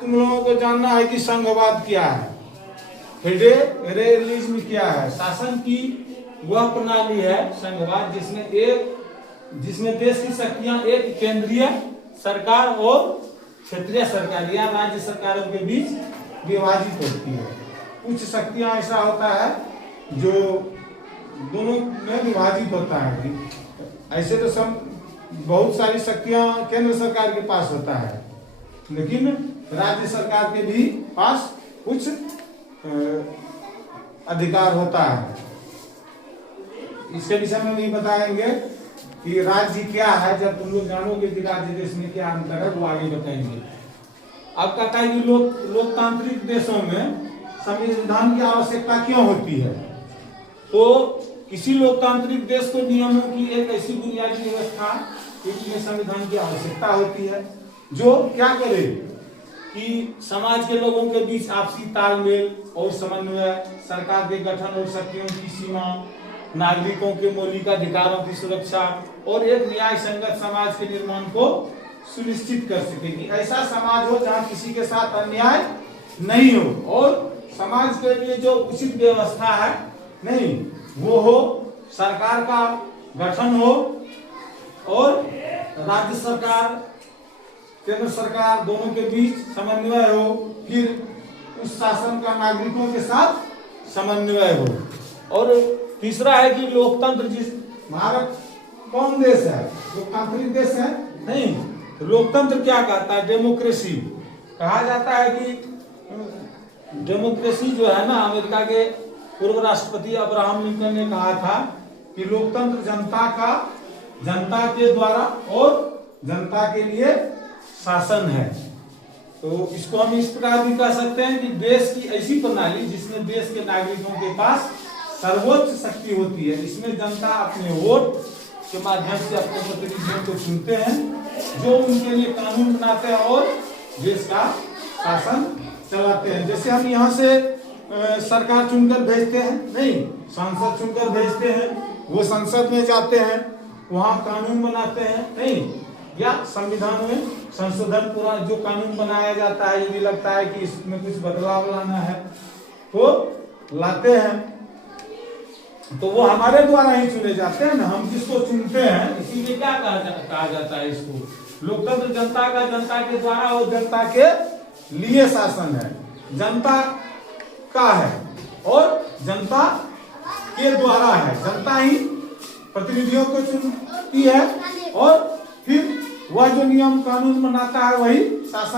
तुम लोगों को जानना है कि संघवाद क्या है, फेडरलिज्म क्या है। शासन की वह प्रणाली है संघवाद जिसमें देश की शक्तियां एक केंद्रीय सरकार और क्षेत्रीय सरकार या राज्य सरकारों के बीच विभाजित होती है। कुछ शक्तियां ऐसा होता है जो दोनों में विभाजित होता है। ऐसे तो सब बहुत सारी शक्तियां केंद्र सरकार के पास होता है, लेकिन राज्य सरकार के भी पास कुछ अधिकार होता है। इसके विषय में भी बताएंगे कि राज्य क्या है। जब तुम लोग जानोगे कि राज्य देश में क्या अंतर है वो आगे बताएंगे। अब कहता है कि लोकतांत्रिक देशों में संविधान की आवश्यकता क्यों होती है। तो किसी लोकतांत्रिक देश को नियमों की एक ऐसी बुनियादी व्यवस्था इसमें संविधान की आवश्यकता होती है जो क्या करे कि समाज के लोगों के बीच आपसी तालमेल और समन्वय, सरकार के गठन और शक्तियों की सीमा, नागरिकों के मौलिक अधिकारों की सुरक्षा और एक न्याय संगत समाज के निर्माण को सुनिश्चित कर सके कि ऐसा समाज हो जहां किसी के साथ अन्याय नहीं हो और समाज के लिए जो उचित व्यवस्था है नहीं वो हो, सरकार का गठन हो और राज्य सरकार केंद्र सरकार दोनों के बीच समन्वय हो, फिर उस शासन का नागरिकों के साथ समन्वय हो। और तीसरा है कि लोकतंत्र, जिस भारत कौन देश है, लोकतांत्रिक देश है नहीं। तो लोकतंत्र क्या कहता है, डेमोक्रेसी कहा जाता है कि डेमोक्रेसी जो है ना, अमेरिका के पूर्व राष्ट्रपति अब्राहम लिंकन ने कहा था कि लोकतंत्र जनता के द्वारा और जनता के लिए शासन है। तो इसको हम इस प्रकार भी कह सकते हैं कि देश की ऐसी प्रणाली जिसमें देश के नागरिकों के पास सर्वोच्च शक्ति होती है। इसमें जनता अपने वोट के माध्यम से अपने प्रतिनिधियों को चुनते हैं जो उनके लिए कानून बनाते हैं और देश का शासन चलाते हैं। जैसे हम यहाँ से सरकार चुनकर भेजते हैं नहीं, सांसद चुनकर भेजते हैं, वो संसद में जाते हैं, वहाँ कानून बनाते हैं नहीं, या संविधान में संशोधन पूरा जो कानून बनाया जाता है यदि लगता है कि इसमें कुछ बदलाव लाना है तो लाते हैं। तो वो हमारे द्वारा ही चुने जाते हैं ना, हम जिसको चुनते हैं इसीलिए क्या कहा जाता है इसको लोकतंत्र। जनता का जनता के द्वारा और जनता के लिए शासन है, जनता का है और जनता के द्वारा है। जनता ही प्रतिनिधियों को चुनती है और फिर वह जो नियम कानून बनाता है वही शासन